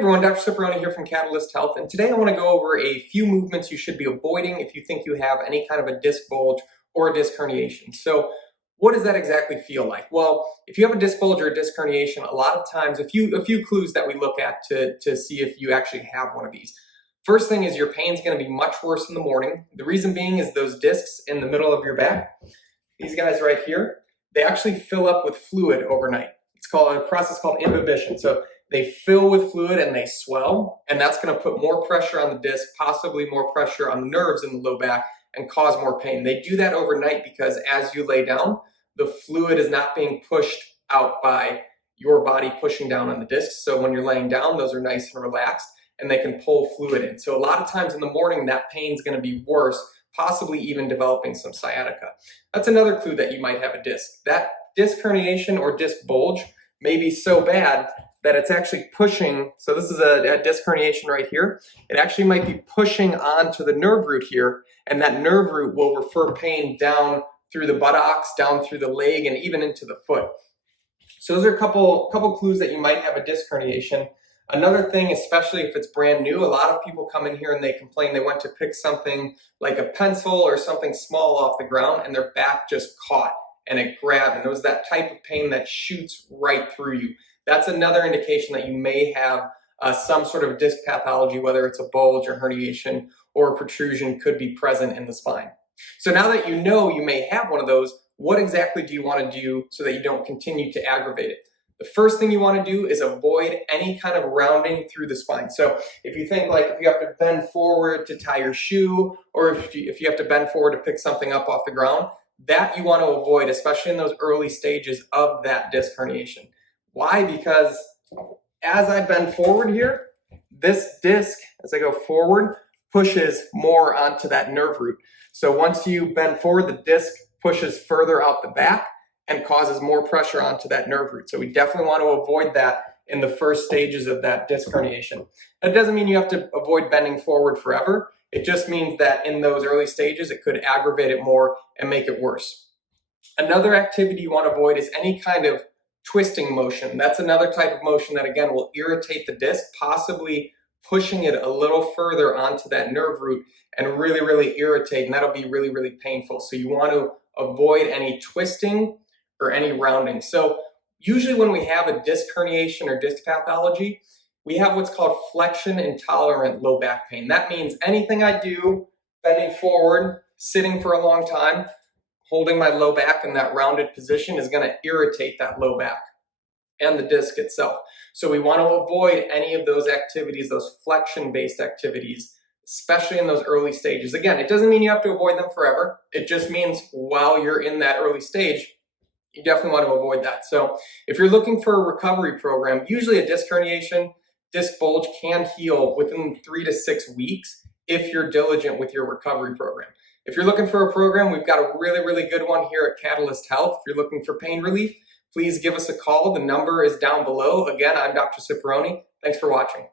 everyone, Dr. Cipperoni here from Catalyst Health, and today I want to go over a few movements you should be avoiding if you think you have any kind of a disc bulge or a disc herniation. So what does that exactly feel like? Well, if you have a disc bulge or a disc herniation, a lot of times, a few clues that we look at to see if you actually have one of these. First thing is your pain's going to be much worse in the morning. The reason being is those discs in the middle of your back, these guys right here, they actually fill up with fluid overnight. It's called a process called invasive. So they fill with fluid and they swell, and that's going to put more pressure on the disc, possibly more pressure on the nerves in the low back, and cause more pain. They do that overnight because as you lay down, the fluid is not being pushed out by your body pushing down on the discs. So when you're laying down, those are nice and relaxed, and they can pull fluid in. So a lot of times in the morning, that pain's going to be worse, possibly even developing some sciatica. That's another clue that you might have a disc. That disc herniation or disc bulge may be so bad that it's actually pushing. So this is a disc herniation right here. It actually might be pushing onto the nerve root here, and that nerve root will refer pain down through the buttocks, down through the leg, and even into the foot. So those are a couple clues that you might have a disc herniation. Another thing, especially if it's brand new, a lot of people come in here and they complain they went to pick something like a pencil or something small off the ground and their back just caught and it grabbed, and it was that type of pain that shoots right through you. That's another indication that you may have some sort of disc pathology, whether it's a bulge or herniation or a protrusion could be present in the spine. So now that you know you may have one of those, what exactly do you want to do so that you don't continue to aggravate it? The first thing you want to do is avoid any kind of rounding through the spine. So if you think like if you have to bend forward to tie your shoe, or if you have to bend forward to pick something up off the ground, that you want to avoid, especially in those early stages of that disc herniation. Why? Because as I bend forward here, this disc, as I go forward, pushes more onto that nerve root. So once you bend forward, the disc pushes further out the back and causes more pressure onto that nerve root. So we definitely want to avoid that in the first stages of that disc herniation. That doesn't mean you have to avoid bending forward forever. It just means that in those early stages, it could aggravate it more and make it worse. Another activity you want to avoid is any kind of twisting motion. That's another type of motion that again will irritate the disc, possibly pushing it a little further onto that nerve root and really irritate, and that'll be really painful. So you want to avoid any twisting or any rounding. So usually when we have a disc herniation or disc pathology, we have what's called flexion intolerant low back pain. That means anything I do, bending forward, sitting for a long time, holding my low back in that rounded position is going to irritate that low back and the disc itself. So we want to avoid any of those activities, those flexion-based activities, especially in those early stages. Again, it doesn't mean you have to avoid them forever. It just means while you're in that early stage, you definitely want to avoid that. So if you're looking for a recovery program, usually a disc herniation, disc bulge can heal within 3 to 6 weeks if you're diligent with your recovery program. If you're looking for a program, we've got a really good one here at Catalyst Health. If you're looking for pain relief, please give us a call. The number is down below. Again, I'm Dr. Cipperoni. Thanks for watching.